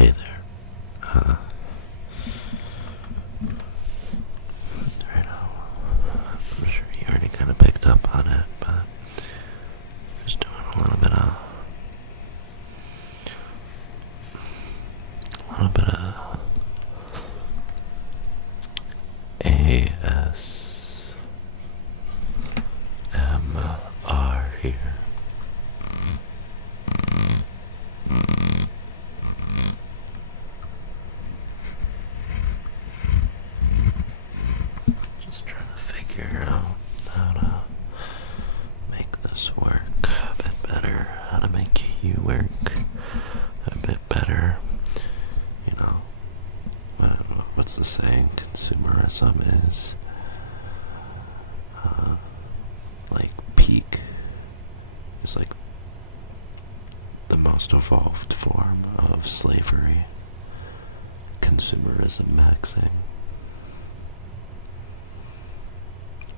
Hey there. Right now, I'm sure you already kind of picked up on it, but just doing a little bit of ASMR here. Just trying to figure out how to make this work a bit better, how to make you work a bit better. You know, what's the saying? Consumerism is like peak. It's like the most evolved form of slavery. Consumerism maxing.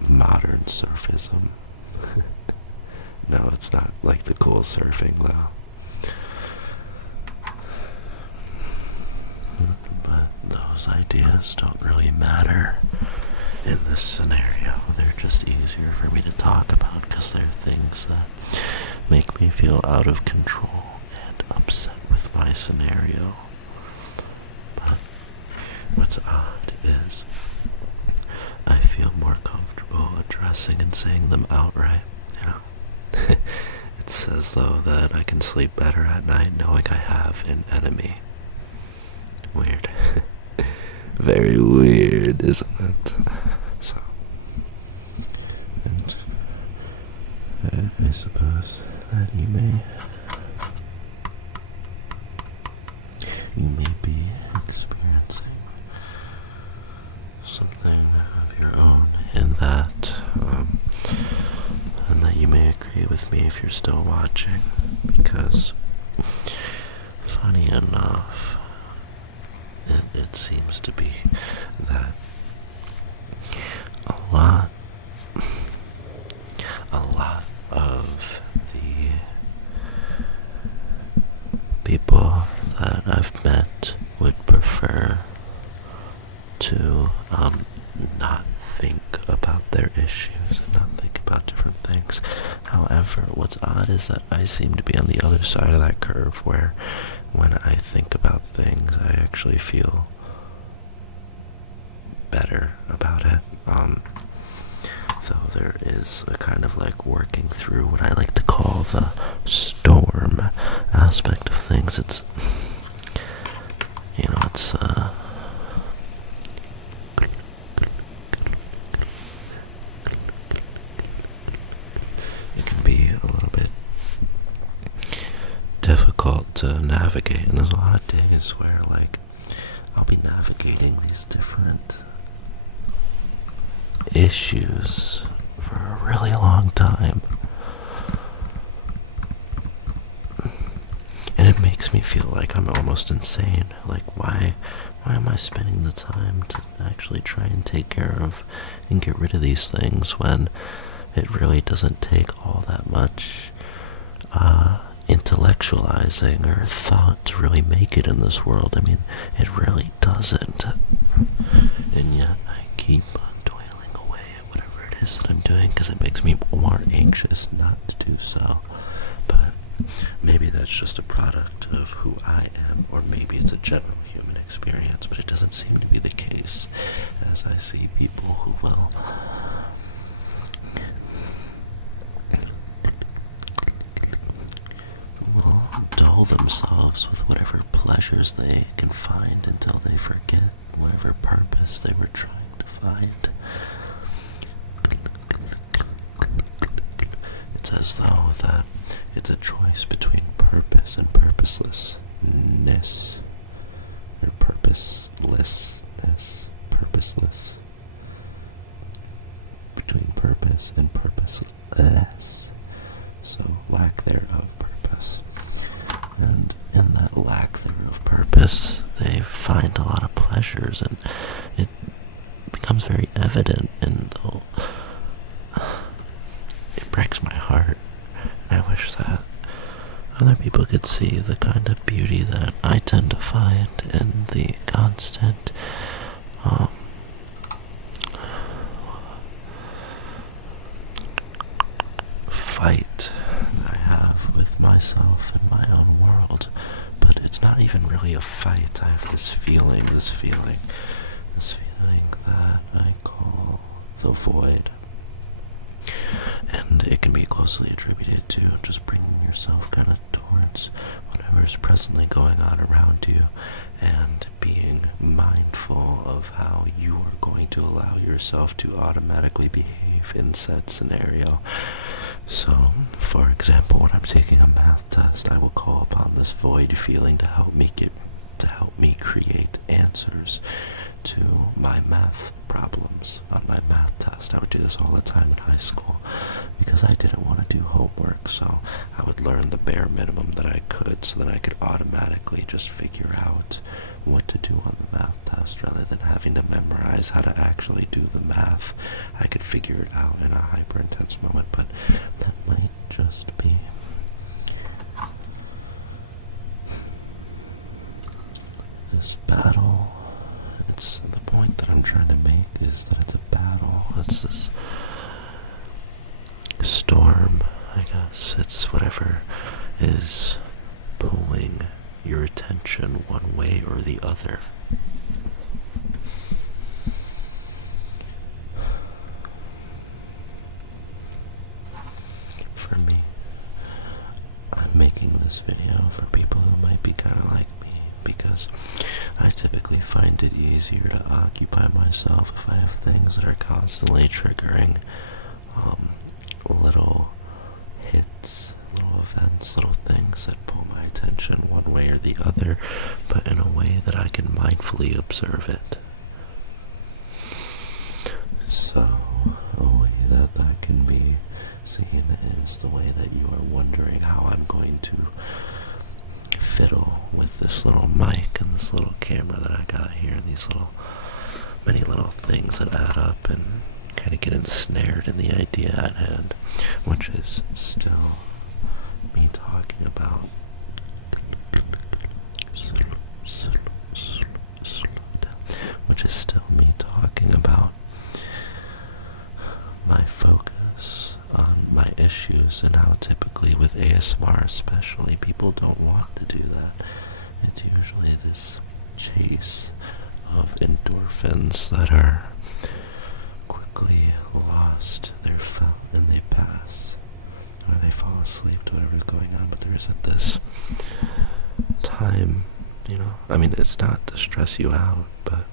Modern surfism. No, it's not like the cool surfing though. But those ideas don't really matter in this scenario. They're just easier for me to talk about because they're things that make me feel out of control and upset with my scenario. But what's odd is I feel more comfortable addressing and saying them outright, you know. It's as though that I can sleep better at night knowing I have an enemy. Weird. Very weird, isn't it? So, and I suppose that you may be experiencing something of your own in that, and that you may agree with me if you're still watching, because funny enough, it seems to be that a lot of the people that I've met would prefer to not think about their issues and not think about different things. However, what's odd is that I seem to be on the other side of that curve, where when I think about things, I actually feel better about it. So there is a kind of like working through what I like to call the storm aspect of things. It's, you know, it's it can be a little bit difficult to navigate, and there's a lot of days where like I'll be navigating these different issues for a really long time, and it makes me feel like I'm almost insane. Like, why am I spending the time to actually try and take care of and get rid of these things when it really doesn't take all that much intellectualizing or thought to really make it in this world? I mean, it really doesn't. And yet I keep on toiling away at whatever it is that I'm doing because it makes me more anxious not to do so. But maybe that's just a product of who I am, or maybe it's a general human experience, but it doesn't seem to be the case, as I see people who will dull themselves with whatever pleasures they can find until they forget whatever purpose they were trying to find. It's as though that it's a choice between purpose and purposelessness, or purposeless, between purpose and purposeless, so lack thereof purpose. And in that lack thereof purpose, they find a lot of pleasures, and it becomes very evident, and it breaks my heart. And I wish that other people could see the kind of beauty that I tend to find in the constant fight that I have with myself and my own world. But it's not even really a fight. I have this feeling that I call the void. And it can be closely attributed to just bringing yourself kind of towards whatever is presently going on around you and being mindful of how you are going to allow yourself to automatically behave in said scenario. So, for example, when I'm taking a math test, I will call upon this void feeling to help me create answers to my math problems on my math test. I would do this all the time in high school because I didn't want to do homework, so I would learn the bare minimum that I could so that I could automatically just figure out what to do on the math test rather than having to memorize how to actually do the math. I could figure it out in a hyper-intense moment, but that might just be this battle. It's the point that I'm trying to make is that it's a battle. It's this storm, I guess. It's whatever is pulling your attention one way or the other. For me, I'm making this video for people who might be kind of like me because I typically find it easier to occupy myself if I have things that are constantly triggering little hits, little events, little things that pull my attention one way or the other, but in a way that I can mindfully observe it. So, a way that can be seen is the way that you are wondering how I'm going to fiddle with this little mic and this little camera that I got here, and these many little things that add up and kind of get ensnared in the idea at hand, which is still me talking about my focus on my issues and how typically with ASMR especially people don't want to do that. It's usually this chase of endorphins that are quickly lost. They're found and they pass, or they fall asleep to whatever's going on, but there isn't this time, I mean, it's not to stress you out, but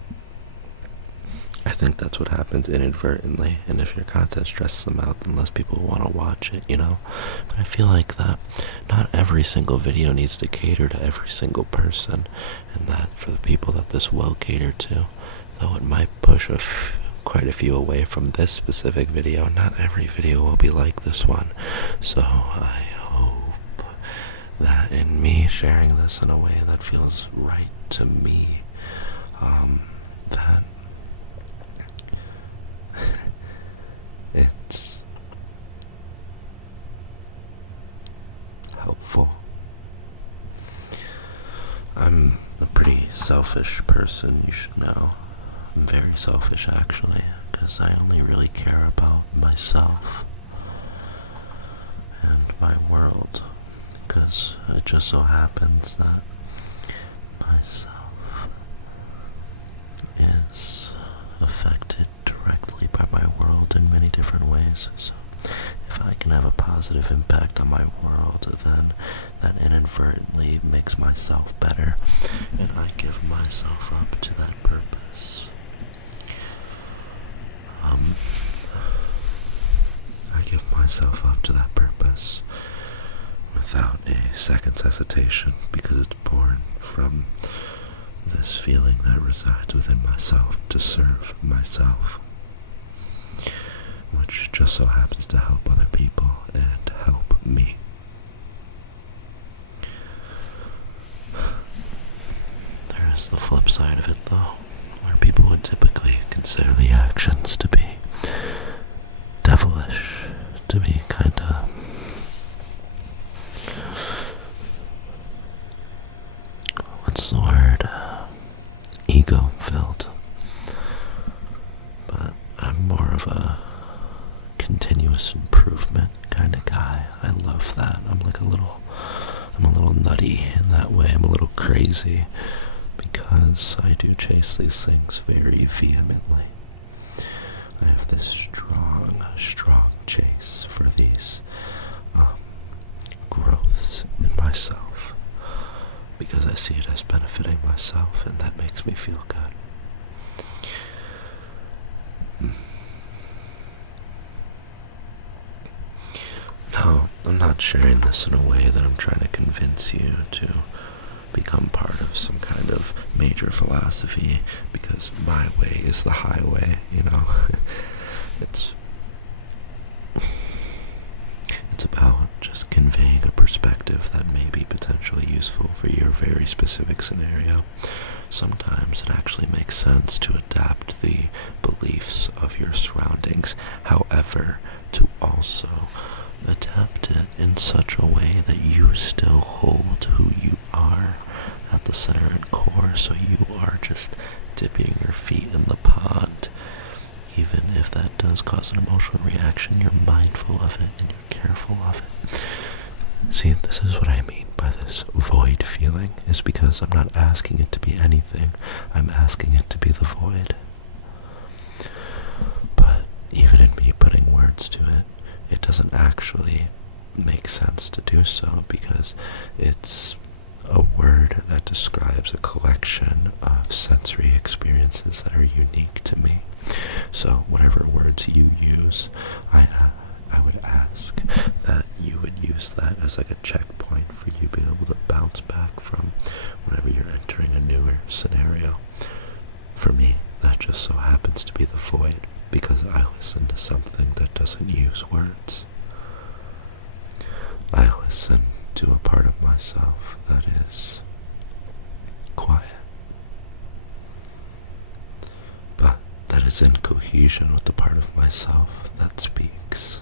I think that's what happens inadvertently, and if your content stresses them out, then less people want to watch it, But I feel like that not every single video needs to cater to every single person, and that for the people that this will cater to, though it might push quite a few away from this specific video, not every video will be like this one. So I hope that in me sharing this in a way that feels right to me, that it's helpful. I'm a pretty selfish person, you should know. I'm very selfish, actually, because I only really care about myself and my world, because it just so happens that myself is affected directly by my world in many different ways. So if I can have a positive impact on my world, then that inadvertently makes myself better, and I give myself up to that purpose. I give myself up to that purpose without a second's hesitation, because it's born from this feeling that resides within myself to serve myself, which just so happens to help other people and help me. There is the flip side of it, though, where people would typically consider the actions to be devilish, to be kinda what's the word? Ego-filled. But I'm more of a continuous improvement kind of guy. I love that. I'm a little nutty in that way. I'm a little crazy because I do chase these things very vehemently. I have this strong chase for these growths in myself because I see it as benefiting myself, and that makes me feel good. No, I'm not sharing this in a way that I'm trying to convince you to become part of some kind of major philosophy, because my way is the highway, you know. It's about just conveying a perspective that may be potentially useful for your very specific scenario. Sometimes it actually makes sense to adapt the beliefs of your surroundings, however, to also adapt it in such a way that you still hold who you are at the center and core, so you are just dipping your feet in the pond. Even if that does cause an emotional reaction, you're mindful of it and you're careful of it. See, this is what I mean by this void feeling, is because I'm not asking it to be anything. I'm asking it to be the void. But even in me putting words to it, it doesn't actually make sense to do so, because it's a word that describes a collection of sensory experiences that are unique to me. So whatever words you use, I would ask that you would use that as like a checkpoint for you to be able to bounce back from whenever you're entering a newer scenario. For me, that just so happens to be the void, because I listen to something that doesn't use words. I listen to a part of myself that is quiet, but that is in cohesion with the part of myself that speaks.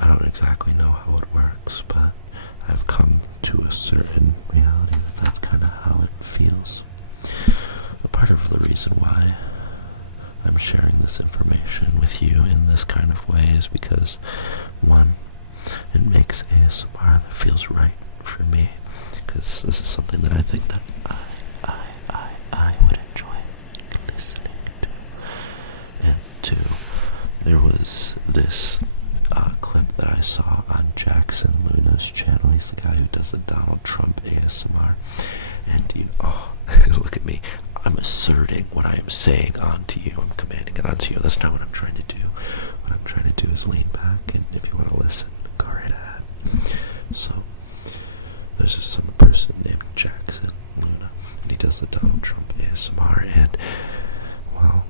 I don't exactly know how it works, but I've come to a certain reality that that's kind of how it feels. A part of the reason why I'm sharing this information with you in this kind of way is because, one, it makes ASMR that feels right for me, because this is something that I think that I would enjoy listening to. And two, there was this clip that I saw on Jackson Luna's channel. He's the guy who does the Donald Trump ASMR. And look at me. I'm asserting what I am saying onto you. I'm commanding it onto you. That's not what I'm trying to do. What I'm trying to do is lean back, and if you want to listen, go right ahead. So, there's just some person named Jackson Luna, and he does the Donald Trump ASMR, and, well,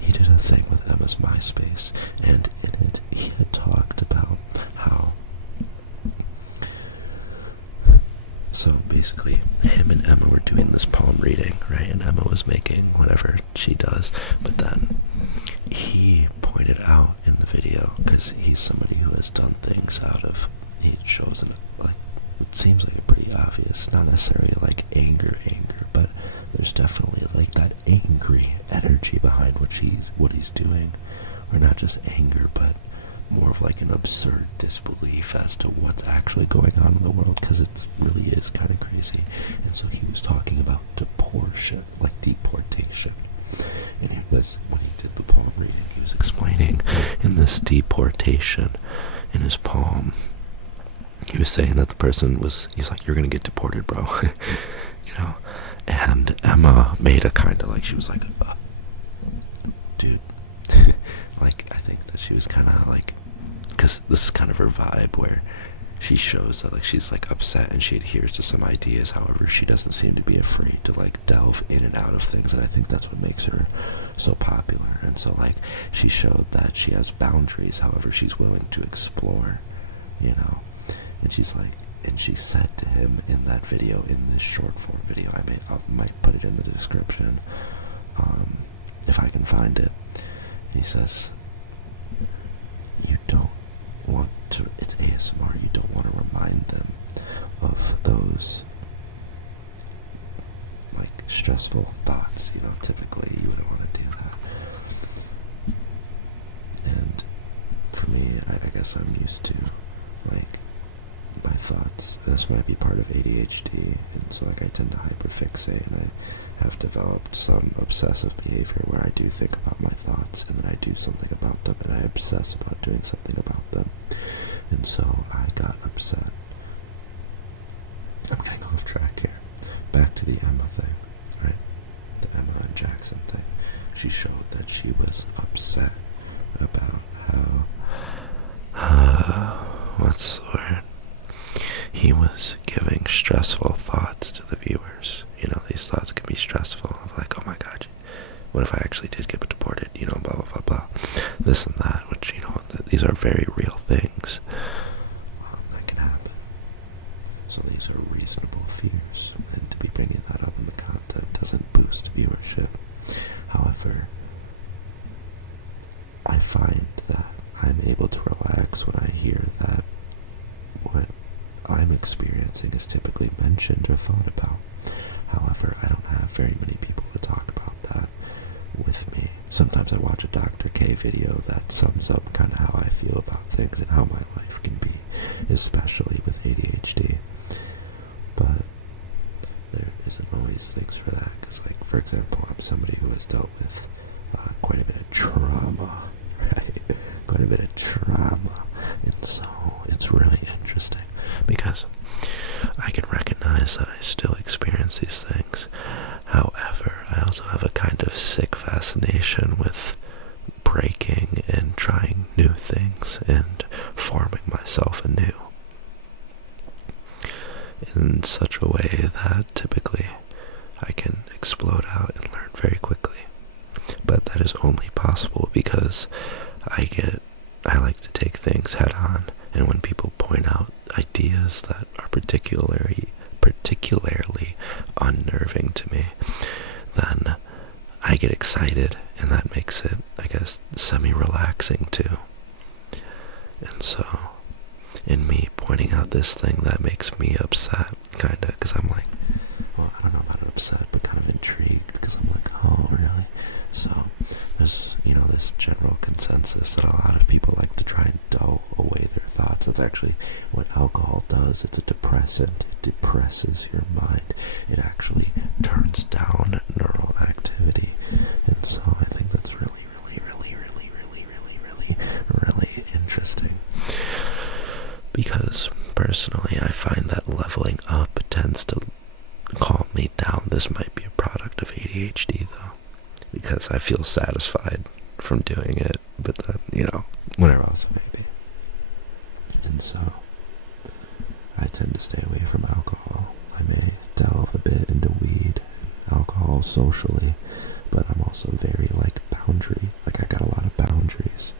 he did a thing with Emma's MySpace, and in it, he had talked about how, so basically, him and Emma were doing this palm reading, right, and Emma was making whatever she does, but then he pointed out in the video, because he's somebody who has done things out of, he shows it, like, it seems like a pretty obvious, not necessarily like anger, but there's definitely like that angry energy behind what he's doing, or not just anger, but more of like an absurd disbelief as to what's actually going on in the world, because it really is kind of crazy. And so he was talking about deportation, like deportation. And he was, when he did the palm reading, he was explaining in this deportation in his palm, he was saying that the person was, he's like, you're gonna get deported, bro. You know? And Emma made a kind of like, she was like, dude. Like, I think that she was kind of like, because this is kind of her vibe, where she shows that like she's like upset and she adheres to some ideas, however she doesn't seem to be afraid to like delve in and out of things, and I think that's what makes her so popular. And so like she showed that she has boundaries, however she's willing to explore, you know. And she's like, and she said to him in that video, in this short form video, I might put it in the description if I can find it. And he says, you don't want to, it's ASMR, you don't want to remind them of those stressful thoughts. Typically you wouldn't want to do that. And for me, I guess I'm used to, my thoughts. This might be part of ADHD, and so, I tend to hyperfixate, and I have developed some obsessive behavior where I do think about my thoughts, and then I do something about them, and I obsess about doing something about them. And so I got upset. I'm getting off track here. Back to the Emma thing, right? The Emma and Jackson thing. She showed that she was upset about how, what's the word? He was giving stressful thoughts to the viewers. These thoughts can be stressful. Of oh my God, what if I actually did get deported? Blah, blah, blah, blah. This and that, which, these are very real things that can happen. So these are reasonable fears, and to be bringing that up in the content doesn't boost viewership. However, I find that I'm able to relax when I hear that what I'm experiencing is typically mentioned or thought about. However, I don't have very many people to talk about that with me. Sometimes I watch a Dr. K video that sums up kind of how I feel about things and how my life can be, especially with ADHD. But there isn't always things for that, because, for example, I'm somebody who has dealt with quite a bit of trauma, right? Quite a bit of trauma. And so it's really interesting, because I can recognize that I still experience these things. However, I also have a kind of sick fascination with breaking and trying new things and forming myself anew in such a way that typically I can explode out and learn very quickly. But that is only possible because I like to take things head on, and when people point out ideas that are particularly unnerving to me, then I get excited, and that makes it, I guess, semi-relaxing too. And so, in me pointing out this thing that makes me upset, kinda, because I'm well, I don't know about upset, but kind of intrigued, because I'm oh, really? So, there's, this general consensus that a lot of people like to try and dull away their thoughts. That's actually what alcohol does. It's a depressant. It depresses your mind. It actually turns down neural activity. And so I think that's really interesting. Because personally, I find that leveling up tends to calm me down. This might be a product of ADHD, though, because I feel satisfied from doing it, but then, whatever else it may be. And so, I tend to stay away from alcohol. I may delve a bit into weed and alcohol socially, but I'm also very, boundary. I got a lot of boundaries.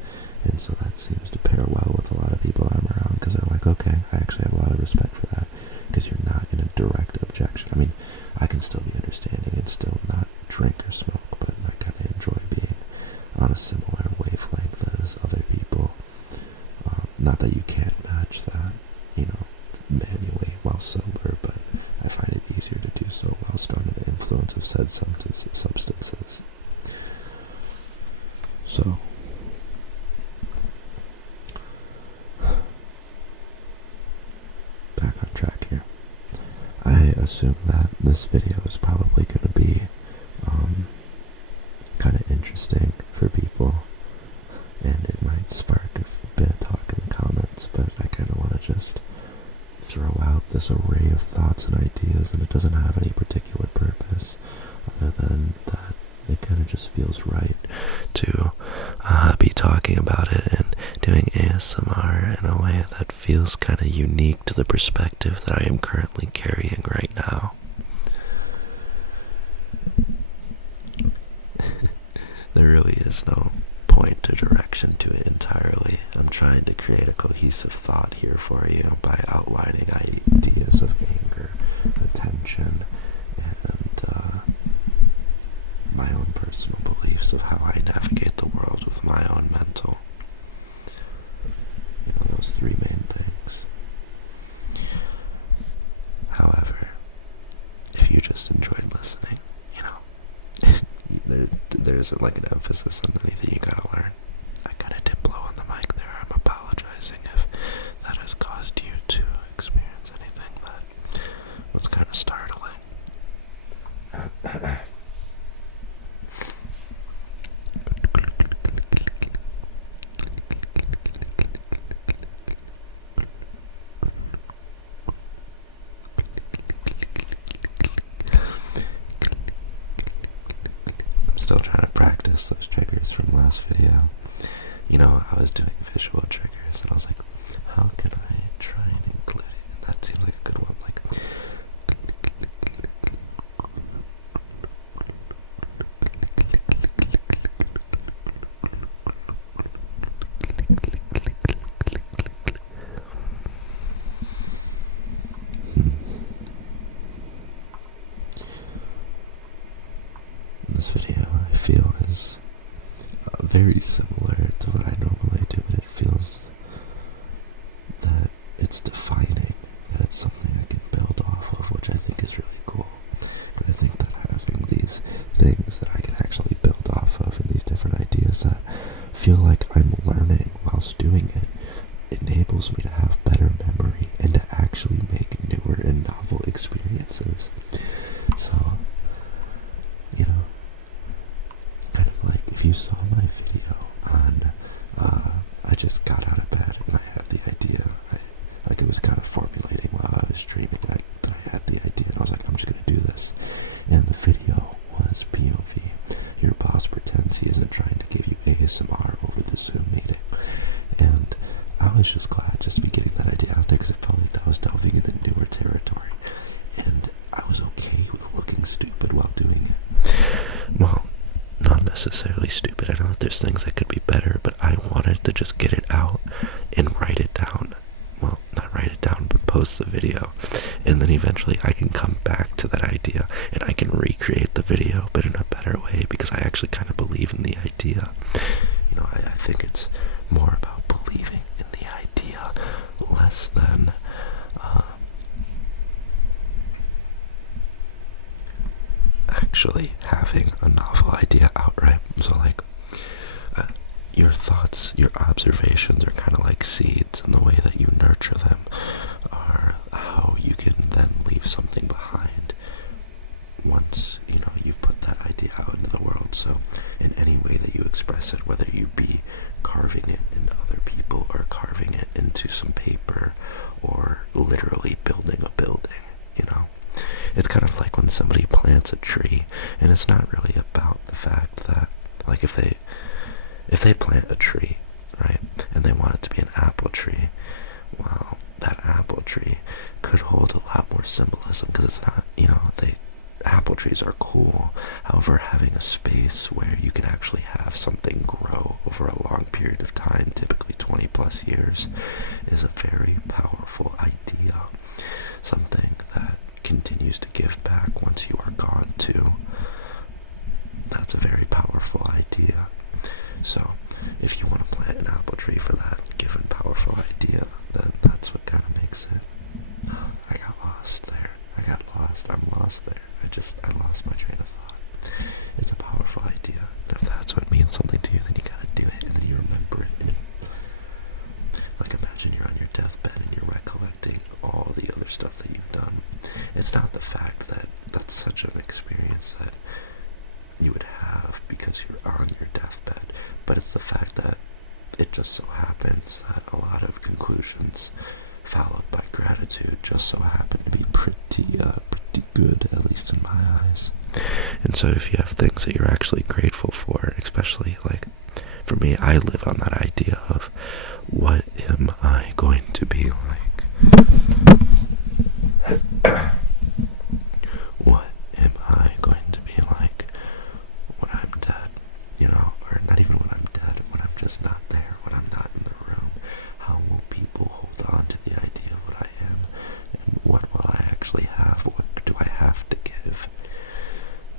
And so that seems to pair well with a lot of people I'm around, because they're okay, I actually have a lot of respect for that, because you're not in a direct objection. I mean, I can still be understanding and still not drink or smoke, but I kind of enjoy being on a similar wavelength as other people. Not that you can't match that, manually while sober, but I find it easier to do so whilst under the influence of said substances. So, back on track here. I assume that this video is probably going to be kind of interesting for people, and it might spark a bit of talk in the comments, but I kind of want to just throw out this array of thoughts and ideas, and it doesn't have any particular purpose other than that it kind of just feels right to be talking about it and doing ASMR in a way that feels kind of unique to the perspective that I am currently carrying right now. There really is no point or direction to it entirely. I'm trying to create a cohesive thought here for you by outlining ideas of anger, attention, and my own personal beliefs of how I navigate the world with my own mental. Those three main things. However, if you just enjoyed listening, there isn't like an emphasis on anything you gotta learn. I kind of did blow on the mic there. I'm apologizing if that has caused you to experience anything that was kind of startling. I'm still trying to practice those triggers from last video. You know, I was doing visual triggers, and I was like, how can I try and include it? And that seems like a good one. Like, this video, I feel, is very similar to what I normally do, but it feels that it's defining, that it's something I can build off of, which I think is really cool. And I think that having these things that I can actually build off of, and these different ideas that feel like I'm learning whilst doing it, enables me to have better memory and to actually make newer and novel experiences. So, you know, kind of like if you saw my video on, I just got out of bed and I had the idea, like it was kind of formulating while I was dreaming, that I had the idea, and I was like, I'm just going to do this. And the video was POV. Your boss pretends he isn't trying to give you ASMR over the Zoom meeting. And I was just glad just to be getting that idea out there, because it felt like I was delving into newer territory. And I was okay with looking stupid while doing it. Well, not necessarily stupid. I know that there's things that could be better, but I wanted to just get it out and write it down. Well, not write it down, but post the video. And then eventually I can come back to that idea and I can recreate the video, but in a better way, because I actually kind of believe in the idea. You know, I think it's more about believing in the idea, less than actually having a novel idea outright. So like, your thoughts, your observations are kind of like seeds, and the way that you nurture them are how you can then leave something behind once, you know, you've put that idea out into the world. So in any way that you express it, whether you be carving it into other people or carving it into some paper or literally building a building, you know, it's kind of like when somebody plants a tree, and it's not really about the fact that, like, if they plant a tree, right, and they want it to be an apple tree, well, that apple tree could hold a lot more symbolism, because it's not, you know, apple trees are cool. However, having a space where you can actually have something grow over a long period of time, typically 20 plus years, is a very powerful idea. Something that continues to give back once you are gone too. That's a very powerful idea. So if you want to plant an apple tree for that given powerful idea, then that's what kind of makes it. I got lost there. I'm lost there. I lost my train of thought. It's a powerful idea, and if that's what means something to you, then you gotta do it, and then you remember it. And like, imagine you're on your deathbed and you're recollecting all the other stuff that you've done. It's not the fact that that's such an experience that you would have because you're on your deathbed, but it's the fact that it just so happens that a lot of conclusions followed by gratitude just so happen to be pretty good, at least in my eyes. And so if you have things that you're actually grateful for, especially, like, for me, I live on that idea of, what am I going to be like? What am I going to be like when I'm dead? You know, or not even when I'm dead, when I'm just not there, when I'm not in the room. How will people hold on to the idea of what I am? And what will I actually have? What do I have to give?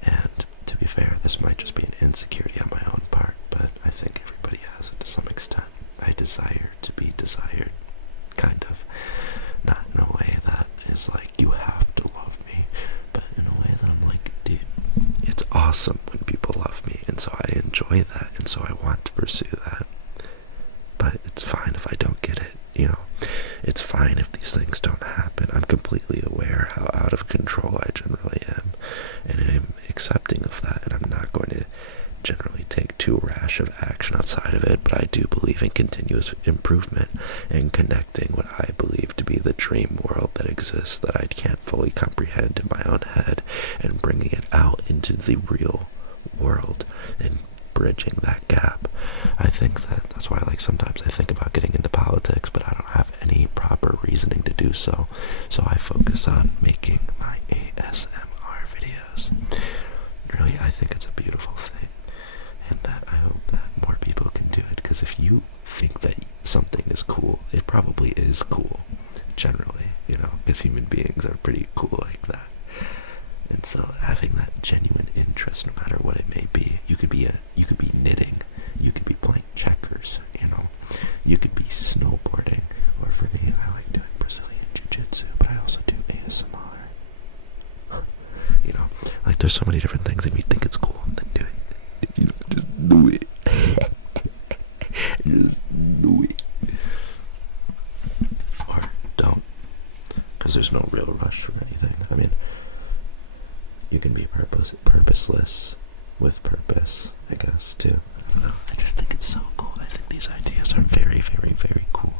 And to be fair, this might just be an insecurity on my own part, but I think everybody has it to some extent. I desire to be desired, kind of. Not in a way that is like, you have to love me, but in a way that I'm like, dude, it's awesome when people love me, and and so I enjoy that, and so I want to pursue that. But it's fine if I don't get it, It's fine if these things don't happen. I'm completely aware how out of control I generally am, and I'm accepting of that, and I'm not going to generally take too rash of action outside of it, but I do believe in continuous improvement and connecting what I believe to be the dream world that exists that I can't fully comprehend in my own head, and bringing it out into the real world and bridging that gap. I think that's why, sometimes I think about getting into politics, but I don't have any proper reasoning to do so. So I focus on making my ASMR videos. Really, I think it's a beautiful thing, and that I hope that more people can do it, because if you think that something is cool, it probably is cool, generally, because human beings are pretty cool like that. And so having that genuine interest, no matter what it may be, you could be knitting, you could be playing checkers, you could be snowboarding, or for me, I like doing Brazilian jiu-jitsu, but I also do ASMR. There's so many different things, and we think it's cool, and then do it. Just do it. Just do it. Or don't, because there's no real rush or anything. I mean, you can be purposeless with purpose, I guess, too. I just think it's so cool. I think these ideas are very, very, very cool.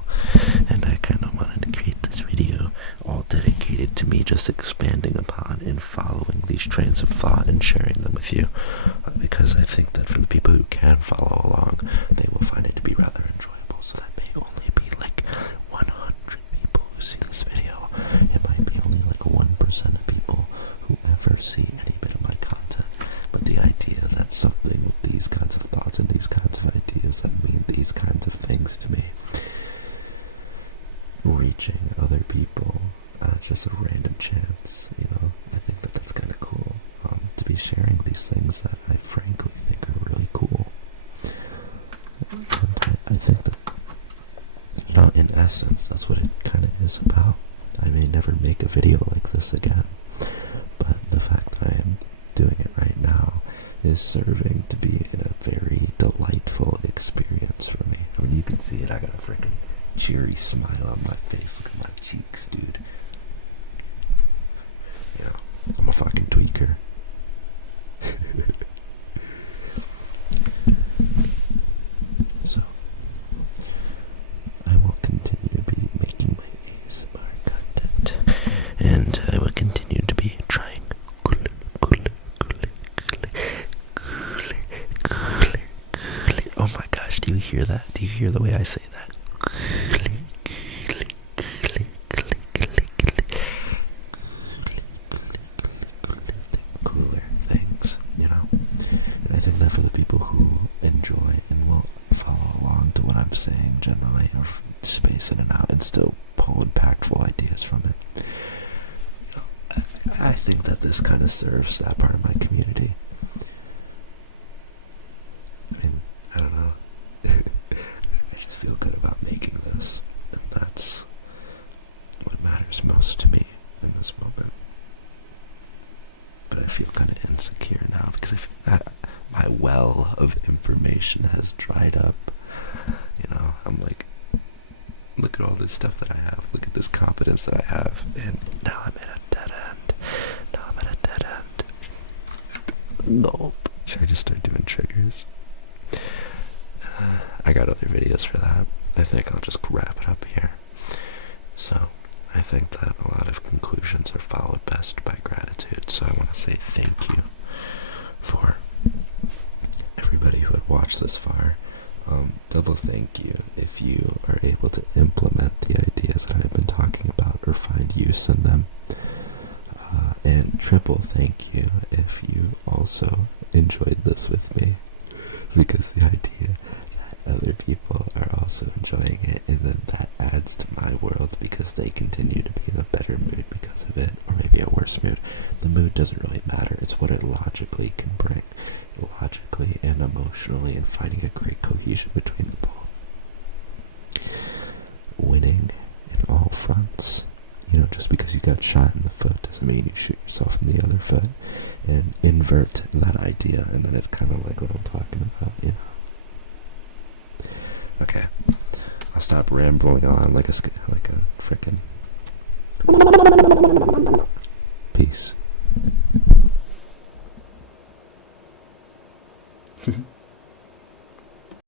And I kind of wanted to create this video all dedicated to me just expanding upon and following these trains of thought and sharing them with you. Because I think that for the people who can follow along, they will find it to be rather enjoyable. So that may only be 100 people who see this video. It might be only 1% of people who ever see any bit of my content. But the idea that something with these kinds of thoughts and these kinds of ideas that mean these kinds of things to me, reaching other people just a random chance, I think that that's kind of cool, to be sharing these things that I frankly think are really cool. And I think that, in essence, that's what it kind of is about. I may never make a video like this again, but the fact that I am doing it right now is serving to be a very delightful experience for me. I mean, you can see it. I got a freaking cheery smile on my face. Look at my cheeks, dude. I'm a fucking tweaker. So, I will continue to be making my ASMR content, and I will continue to be trying Oh my gosh, do you hear that? Do you hear the way I say that? Cooler things, And I think that for the people who enjoy and will follow along to what I'm saying generally, or space in and out and still pull impactful ideas from it, I think that this kind of serves that part of my community. I mean, I don't know. I just feel good about making this, and that's what matters most to me in this moment. But I feel kind of insecure now because I feel that my well of information has dried up. I'm like, look at all this stuff that I have. Look at this confidence that I have, and now I'm at a dead end. Nope. Should I just start doing triggers? I got other videos for that. I think I'll just wrap it up here. So, I think that a lot of conclusions are followed best by gratitude. So I want to say thank you for everybody who had watched this far. Double thank you if you are able to implement the ideas that I've been talking about or find use in them. And triple thank you if you also enjoyed this with me, because the idea that other people are also enjoying it, and then that adds to my world because they continue to be in a better mood because of it, or maybe a worse mood. The mood doesn't really matter. It's what it logically can bring, logically and emotionally, and finding a great cohesion between the both. Winning in all fronts. Just because you got shot in the foot doesn't mean you shoot yourself in the other foot. and invert that idea, and then it's kind of like what I'm talking about, you know. Okay, I'll stop rambling on like a frickin'.